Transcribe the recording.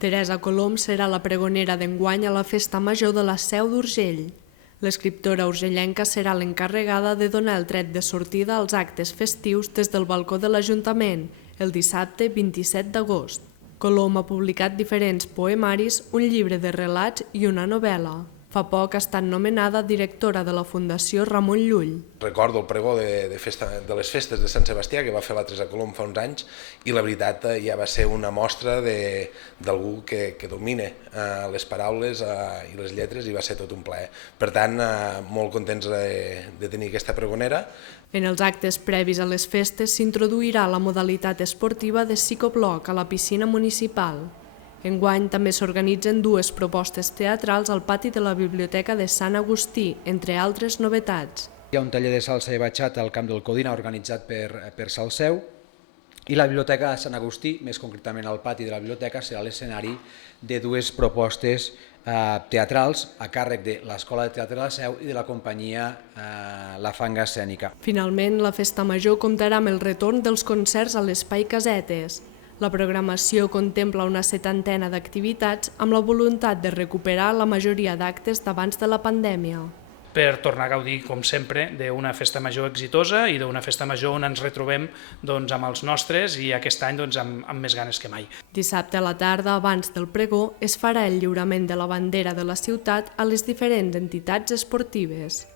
Teresa Colom serà la pregonera d'enguany a la Festa Major de la Seu d'Urgell. L'escriptora urgellenca serà l'encarregada de donar el tret de sortida als actes festius des del balcó de l'Ajuntament, el dissabte 27 d'agost. Colom ha publicat diferents poemaris, un llibre de relats i una novel·la. Fa poc ha estat nomenada directora de la Fundació Ramon Llull. Recordo el pregó de les festes de Sant Sebastià que va fer la Teresa Colom fa uns anys i la veritat ja va ser una mostra d'algú que domina les paraules i les lletres i va ser tot un plaer. Per tant, molt contents de tenir aquesta pregonera. En els actes previs a les festes s'introduirà la modalitat esportiva de ciclobloc a la piscina municipal. Enguany també s'organitzen dues propostes teatrals al pati de la Biblioteca de Sant Agustí, entre altres novetats. Hi ha un taller de salsa i batxata al Camp del Codina organitzat per Salseu i la Biblioteca de Sant Agustí, més concretament al pati de la biblioteca, serà l'escenari de dues propostes teatrals a càrrec de l'Escola de Teatre de la Seu i de la companyia La Fanga Escènica. Finalment, la Festa Major comptarà amb el retorn dels concerts a l'Espai Casetes. La programació contempla una 70ena d'activitats amb la voluntat de recuperar la majoria d'actes d'abans de la pandèmia. Per tornar a gaudir, com sempre, d'una festa major exitosa i d'una festa major on ens retrobem amb els nostres i aquest any amb més ganes que mai. Dissabte a la tarda, abans del pregó, es farà el lliurament de la bandera de la ciutat a les diferents entitats esportives.